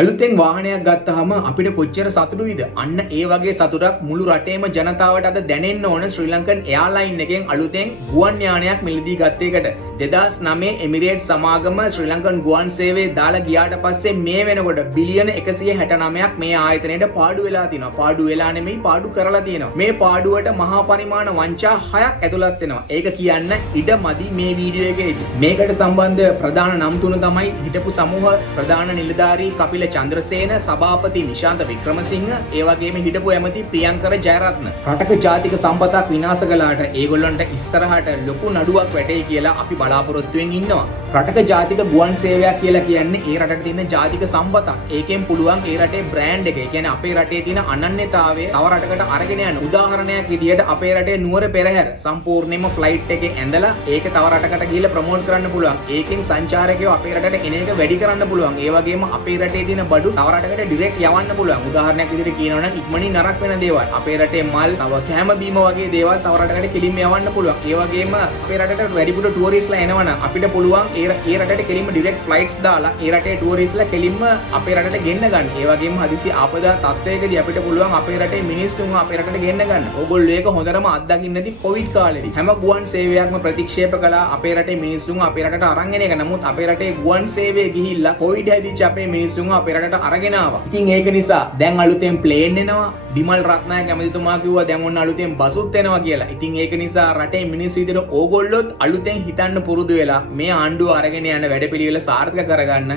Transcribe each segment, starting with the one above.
අලුතෙන් වාහනයක් ගත්තාම අපිට කොච්චර සතුටුයිද? අන්න ඒ වගේ සතුටක් මුළු රටේම ජනතාවට අද දැනෙන්න ඕන ශ්‍රී ලංකන් එයාර්ලයින් එකෙන් අලුතෙන් ගුවන් යානයක් මිලදී ගත්ත එකට. 2009 එමිරේට්ස් සමාගම ශ්‍රී ලංකන් ගුවන් සේවය දාලා ගියාට පස්සේ මේ වෙනකොට බිලියන 169ක් මේ ආයතනයට පාඩු වෙලා තිනවා. පාඩු වෙලා නෙමෙයි පාඩු කරලා තියෙනවා. මේ පාඩුවට මහා පරිමාණ වංචා 6ක් ඇතුළත් වෙනවා. ඒක කියන්න ඉඩ මදි මේ වීඩියෝ එකේදී. මේකට සම්බන්ධ ප්‍රධාන නම් තුන තමයි හිටපු සමූහ ප්‍රධාන නිලධාරී කපිල චන්ද්‍රසේන, සභාපති නිශාන්ත වික්‍රමසිංහ, ඒ වගේම හිටපු ඇමති ප්‍රියංකර ජයරත්න. රටක ජාතික සම්පතක් විනාශ කළාට ඒගොල්ලන්ට ඉස්සරහට ලොකු නඩුවක් වැටේ කියලා අපි බලාපොරොත්තුෙන් ඉන්නවා. රටක ජාතික ගුවන් සේවයක් කියලා කියන්නේ ඒ රටට තියෙන ජාතික සම්පතක්. ඒකෙන් පුළුවන් ඒ රටේ බ්‍රෑන්ඩ් එක, ඒ කියන්නේ අපේ රටේ තියෙන අනන්‍යතාවය තව රටකට අරගෙන යන. උදාහරණයක් විදියට අපේ රටේ නුවර පෙරහැර සම්පූර්ණයෙන්ම ෆ්ලයිට් එකේ ඇඳලා ඒක තව රටකට ගිහිල්ලා ප්‍රමෝට් කරන්න පුළුවන්. ඒකෙන් සංචාරකයෝ අපේ රටට එන එක වැඩි කරන්න පුළුවන්. ඒ වගේම අපේ රටේ තියෙන බඩු තව රටකට ඩිරෙක්ට් යවන්න පුළුවන්. උදාහරණයක් විදිහට කියනවා නම් ඉක්මනින් නරක වෙන දේවල්, අපේ රටේ මල්, තව කැම බීම වගේ දේවල් තව රටකට කෙලින්ම යවන්න පුළුවන්. ඒ වගේම අපේ රටට වැඩිපුර ටුවරිස්ට්ලා එනවනම් අපිට පුළුවන් ඒ රටට කෙලින්ම ඩිරෙක්ට් ෆ්ලයිට්ස් දාලා ඒ රටේ ටුවරිස්ට්ලා කෙලින්ම අපේ රටට ගෙන්න ගන්න. ඒ වගේම හදිසි ආපදා තත්ත්වයකදී අපිට පුළුවන් අපේ රටේ මිනිස්සුන්ව අපේ රටට ගෙන්න ගන්න. ඕගොල්ලෝ ඒක හොඳටම අත්දකින්න ඇති කොවිඩ් කාලෙදී. හැම ගුවන් සේවයක්ම ප්‍රතික්ෂේප කළා අපේ රටේ මිනිස්සුන්ව අපේ රටට අරන් එන එක. නමුත් අපේ රටේ ගුවන් සේවය ගිහිල්ලා කොවිඩ් හැදිච්ච අපේ මිනිස්සුන්ව අපේ රටට අරගෙන ආවා. ඉතින් ඒක නිසා දැන් අලුතෙන් ප්ලේන් එනවා. විමල් රත්නායක ඇමතිතුමා කිව්වා දැන් ඔන්න අලුතෙන් බසුත් එනවා කියලා. ඉතින් ඒක නිසා රටේ මිනිස්සු විදිහට ඕගොල්ලොත් අලුතෙන් හිතන්න පුරුදු වෙලා මේ ආණ්ඩුව අරගෙන යන වැඩපිළිවෙල සාර්ථක කරගන්න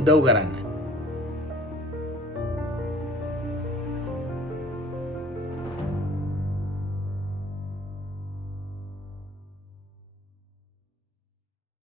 උදව් කරන්න.